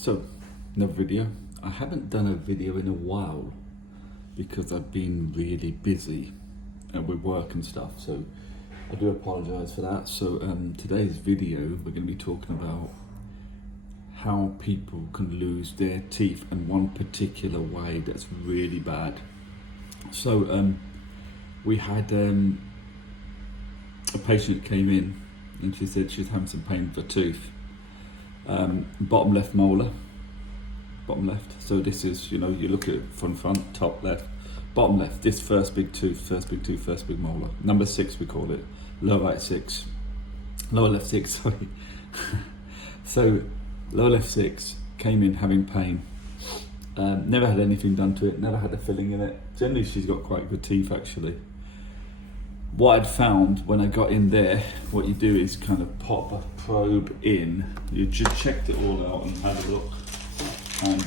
So, another video. I haven't done a video in a while because I've been really busy with work and stuff, so I do apologise for that. So today's video we're going to be talking about how people can lose their teeth in one particular way that's really bad. So we had a patient came in and she said she was having some pain with her tooth. Bottom left molar, bottom left. So this is, you look at it from front, top left, bottom left. This first big tooth, first big molar. Number 6 we call it. Lower left 6, sorry. So lower left 6 came in having pain. Never had anything done to it, never had a filling in it. Generally she's got quite good teeth actually. What I'd found when I got in there, what you do is kind of pop a probe in. You just checked it all out and had a look. And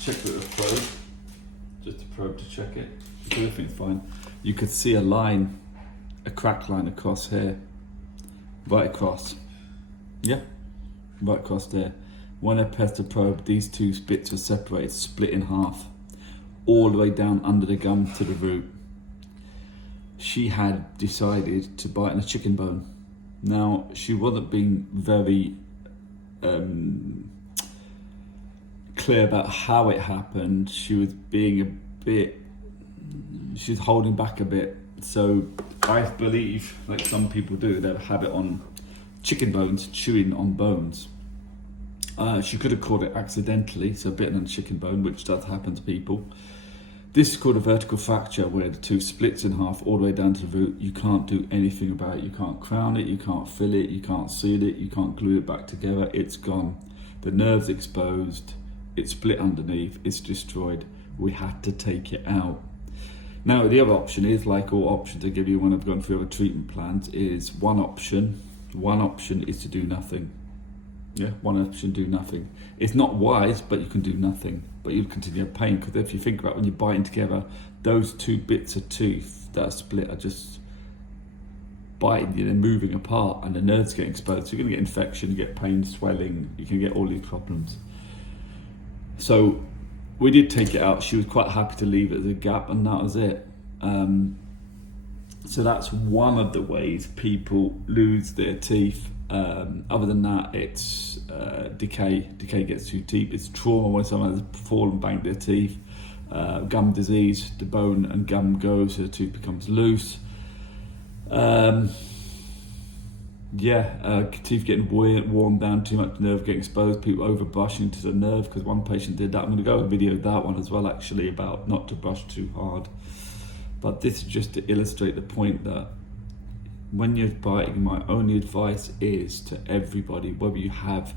checked it with a probe, just a probe to check it. Everything's fine. You could see a line, a crack line across here, right across. Yeah, right across there. When I pressed the probe, these two bits were separated, split in half, all the way down under the gum to the root. She had decided to bite on a chicken bone. Now, she wasn't being very clear about how it happened. She was being she's holding back a bit. So I believe, like some people do, they have it on chicken bones, chewing on bones. She could have caught it accidentally, so bitten on a chicken bone, which does happen to people. This is called a vertical fracture, where the tooth splits in half all the way down to the root. You can't do anything about it. You can't crown it, you can't fill it, you can't seal it, you can't glue it back together. It's gone. The nerve's exposed, it's split underneath, it's destroyed. We had to take it out. Now, the other option is, like all options I give you when I've gone through other treatment plans, is one option is to do nothing. Yeah, one option, do nothing. It's not wise, but you can do nothing. But you'll continue to have pain, because if you think about when you're biting together, those two bits of tooth that are split are just biting, moving apart, and the nerves getting exposed. So you're going to get infection, you get pain, swelling, you can get all these problems. So we did take it out. She was quite happy to leave it as a gap, and that was it. So that's one of the ways people lose their teeth. Other than that, it's decay. Decay gets too deep. It's trauma when someone has fallen, banged their teeth. Gum disease, the bone and gum goes, so the tooth becomes loose. Teeth getting worn down too much, nerve getting exposed, people over brushing to the nerve, because one patient did that. I'm going to go and video that one as well, actually, about not to brush too hard. But this is just to illustrate the point that when you're biting, my only advice is to everybody, whether you have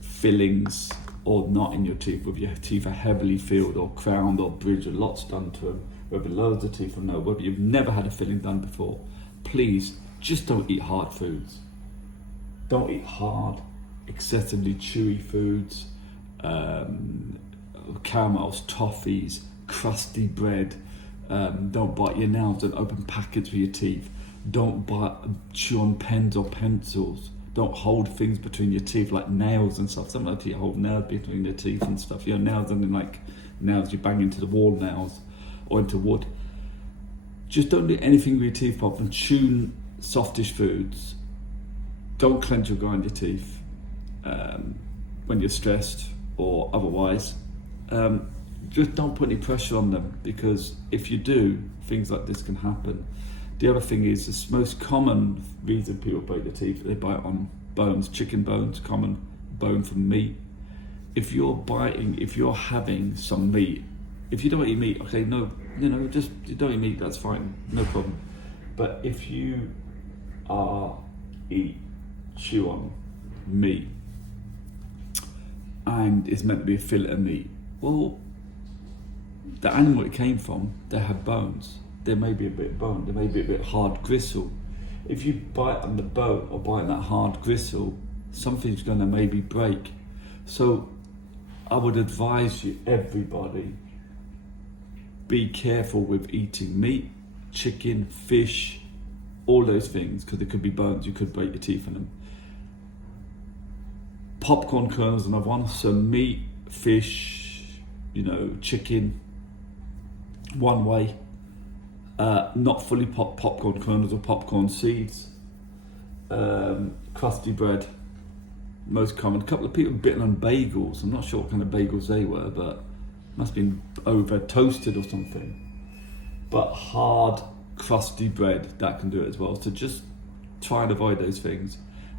fillings or not in your teeth, whether your teeth are heavily filled or crowned or bridged, or lots done to them, whether loads of teeth or no, whether you've never had a filling done before, please just don't eat hard foods. Don't eat hard, excessively chewy foods, caramels, toffees, crusty bread. Don't bite your nails and open packets with your teeth. Don't chew on pens or pencils. Don't hold things between your teeth like nails and stuff. Sometimes you hold nails between your teeth and stuff. Nails, and like nails you bang into the wall, nails or into wood. Just don't do anything with your teeth apart from chew softish foods. Don't clench or grind your teeth when you're stressed or otherwise. Just don't put any pressure on them, because if you do, things like this can happen. The other thing is, the most common reason people break their teeth, they bite on bones, chicken bones, common bone from meat. If you're having some meat, if you don't eat meat, okay, you don't eat meat, that's fine, no problem. But if you chew on meat, and it's meant to be a fillet of meat, well, the animal it came from, they have bones. There may be a bit of bone, there may be a bit of hard gristle. If you bite on the bone or bite on that hard gristle, something's going to maybe break. So I would advise you, everybody, be careful with eating meat, chicken, fish, all those things, because there could be bones, you could break your teeth in them. Popcorn kernels, another one. So meat, fish, chicken, one way. Not fully popped popcorn kernels or popcorn seeds. Crusty bread, most common. A couple of people bitten on bagels. I'm not sure what kind of bagels they were, but must have been over toasted or something. But hard, crusty bread, that can do it as well. So just try and avoid those things.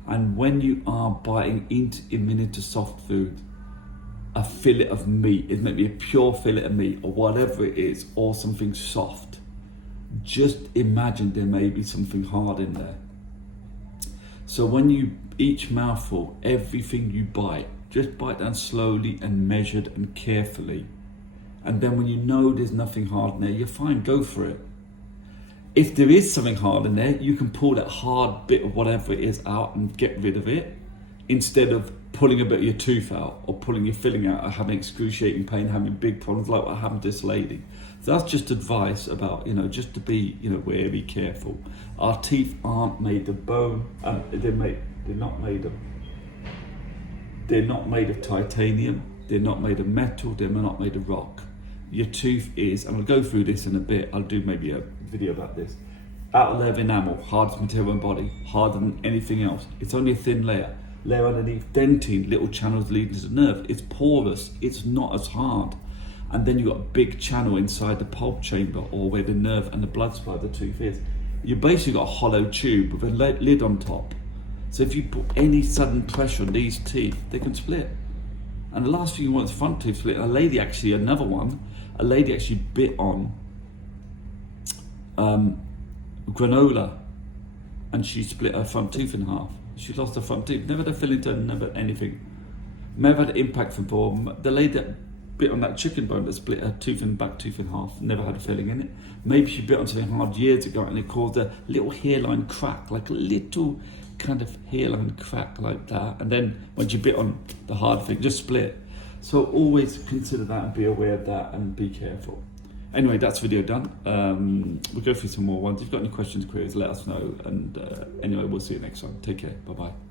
And when you are biting into soft food, a fillet of meat, it may be a pure fillet of meat or whatever it is, or something soft, just imagine there may be something hard in there. So when you, each mouthful, everything you bite, just bite down slowly and measured and carefully. And then when you know there's nothing hard in there, you're fine, go for it. If there is something hard in there, you can pull that hard bit of whatever it is out and get rid of it, instead of pulling a bit of your tooth out or pulling your filling out or having excruciating pain, having big problems like what happened to this lady. So that's just advice about, just to be, wary, careful. Our teeth aren't made of bone. They're not made of titanium. They're not made of metal. They're not made of rock. Your tooth is, and I'll go through this in a bit. I'll do maybe a video about this. Outer layer of enamel, hardest material in the body, harder than anything else. It's only a thin layer. Layer underneath, dentine, little channels leading to the nerve. It's porous. It's not as hard. And then you've got a big channel inside the pulp chamber, or where the nerve and the blood supply of the tooth is. You basically got a hollow tube with a lid on top. So if you put any sudden pressure on these teeth, they can split. And the last thing you want is front tooth split. A lady actually bit on granola, and she split her front tooth in half. She lost her front tooth. Never had a filling done, never anything. Never had an impact from before. The lady that bit on that chicken bone that split her tooth and back tooth in half, never had a filling in it. Maybe she bit on something hard years ago and it caused a little hairline crack, like a little kind of hairline crack like that. And then when she bit on the hard thing, just split. So always consider that and be aware of that and be careful. Anyway, that's video done. We'll go through some more ones. If you've got any questions, queries, let us know. And anyway, we'll see you next time. Take care. Bye-bye.